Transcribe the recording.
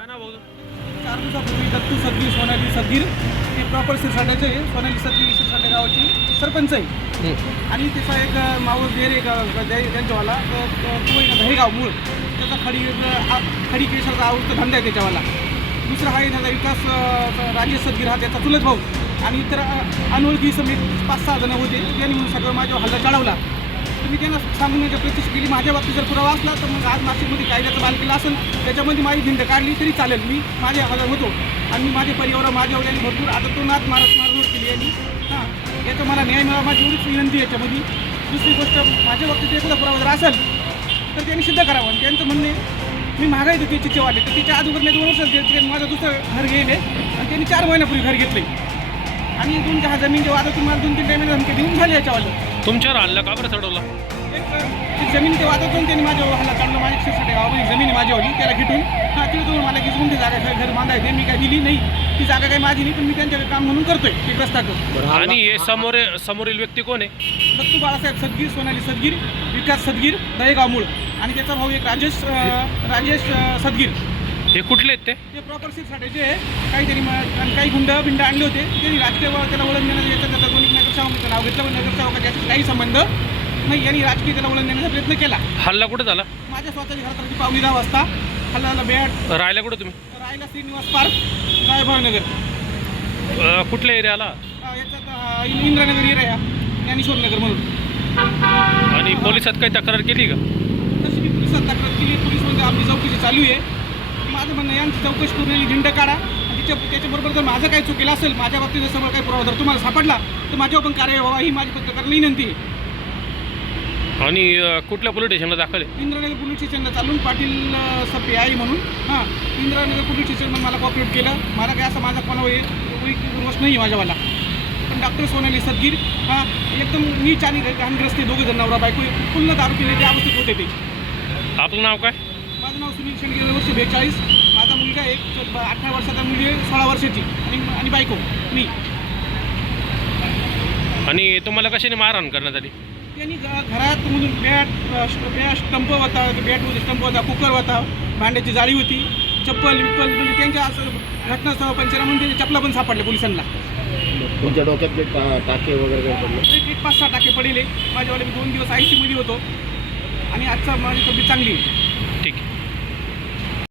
काय नाव भाऊ? 4 दिवसापूर्वी दत्तू सदगीर सोनाली सदगीर हे प्रॉपर सिरसाट्याचे आहे. सोनाली सदगीर सिरसाटे गावाची सरपंच आहे आणि त्याचा एक मावस देर आहे त्यांच्यावाला तो एक दहेगाव मूळ त्याचा खडी केशरचा आवृत्त धंदा आहे त्याच्यावाला. दुसरा आहे त्याचा विकास राजेश सदगीर हा त्याचा चुलत भाऊ आणि इतर अनोळखी समेत 5-6 जण होते. त्यांनी म्हणून सगळं माझ्यावर हल्ला चढवला. मी त्यांना सांगून प्रतिष्ठा केली. माझ्या बाबतीत जर पुरावा असला तर मग आज नाशिकमध्ये कायद्याचा बालकीला असेल त्याच्यामध्ये माझी भिंत काढली तरी चालेल. मी माझ्या हजर होतो आणि मी माझे परिवार माझ्यावर यांनी भरपूर आता तो नाच मारहाण केली यांनी. याचा मला न्याय मिळावा माझी एवढीच विनंती आहे याच्यामध्ये. दुसरी गोष्ट माझ्या बाबतीत एखादा पुरावा जर असेल तर त्यांनी सिद्ध करावं. आणि त्यांचं म्हणणे मी महागाई देते चिचेवाले तर तिच्या अगोदर 2 वर्ष माझं दुसरं घर गेले आणि त्यांनी 4 महिन्यापूर्वी घर घेतले आणि 2-6 जमीनच्या वादातून मला 2-3 टायमाला धमकी देऊन झाले याच्यावालं. तुमच्यावर हल्ला का बरं चढवला? एक जमिनीच्या वादातून त्यांनी माझ्यावर हल्ला काढलं. माझ्या शिरसाटे गावामध्ये जमीन आहे माझ्यावरी त्याला घेतून तिथून मला की कोणती जागा घर बांधायचे मी काय दिली नाही. ती जागा काही माझी नाही पण मी त्यांच्याकडे काम म्हणून करतोय ते रस्ता करतो. आणि हे समोरील व्यक्ती कोण आहे? दत्तू बाळासाहेब सदगीर सोनाली सदगीर विकास सदगीर दहेगाव मूळ आणि त्याचा भाऊ एक राजेश सदगीर. हे कुठले आहेत ते प्रॉपर सिरसाट्याचे आहे. काहीतरी काही बिंड आणले होते त्यांनी राजकीय त्याला वळण देण्याचा याचा त्याचा कोणी नगरसेवकाचं नाव घेतलं पण नगरसेवकाचा याचा काही संबंध नाही. यांनी राजकीय त्याला वळण देण्याचा प्रयत्न केला. हल्ला कुठे झाला? माझ्या स्वतःच्या घरात पावली 10 वाजता हल्ला बॅट राहायला कुठे तुम्ही? राहायला श्रीनिवास पार्क गायभावनगर कुठल्या एरियाला? याच्यात इंद्रानगर एरिया ज्ञानेश्वर नगर म्हणून. आणि पोलिसात काही तक्रार केली का? तशी मी पोलिसात तक्रार केली. पोलीस म्हणजे आपली चौकशी चालू आहे. माझं म्हणणं यांची चौकशी करून यांनी झेंडा काढा. त्याच्याबरोबर जर माझं काही चुकेलं असेल माझ्या बाबतीत जर समोर काही पुरावा जर तुम्हाला सापडला तर माझ्यावर पण कार्यवाही व्हावा ही माझी पत्रकारांना विनंती आहे. आणि कुठल्या पोलीस स्टेशनला दाखल आहे? इंद्रानगर पोलीस स्टेशनला चालून पाटील सप्पे आई म्हणून इंद्रानगर पोलीस स्टेशन मला कॉपरेट केलं. मला काय असं माझा कोणावर गोष्ट नाही आहे माझ्यावाला. पण डॉक्टर सोनाली सदगीर एकदम नीच आणि घाणग्रस्त 2 जण नवरा बायको पूर्ण दारू पिण्याच्या अवस्थेत होते ते. आपलं नाव काय? माझं नाव सुनील शेंडगे वर्ष 42. माझा मुलगा एक 18 वर्षाचा मुलगी आहे 16 वर्षाची आणि बायको मी. आणि तुम्हाला कशाने मारहाण करण्यात आली? त्यांनी घरात मधून बॅट स्टंप होता बॅटमध्ये स्टंप होता कुकर होता भांड्याची जाळी होती चप्पल म्हणजे त्यांच्या असं घटनास्थळ पंचनामा त्यांच्या चपला पण सापडल्या पोलिसांना. तुमच्या डोक्यात टाके वगैरे काय पडले? एक 5-6 टाके पडले. माझ्यावाले मी 2 दिवस IC मध्ये होतो आणि आजचा माझी तब्येत चांगली आहे.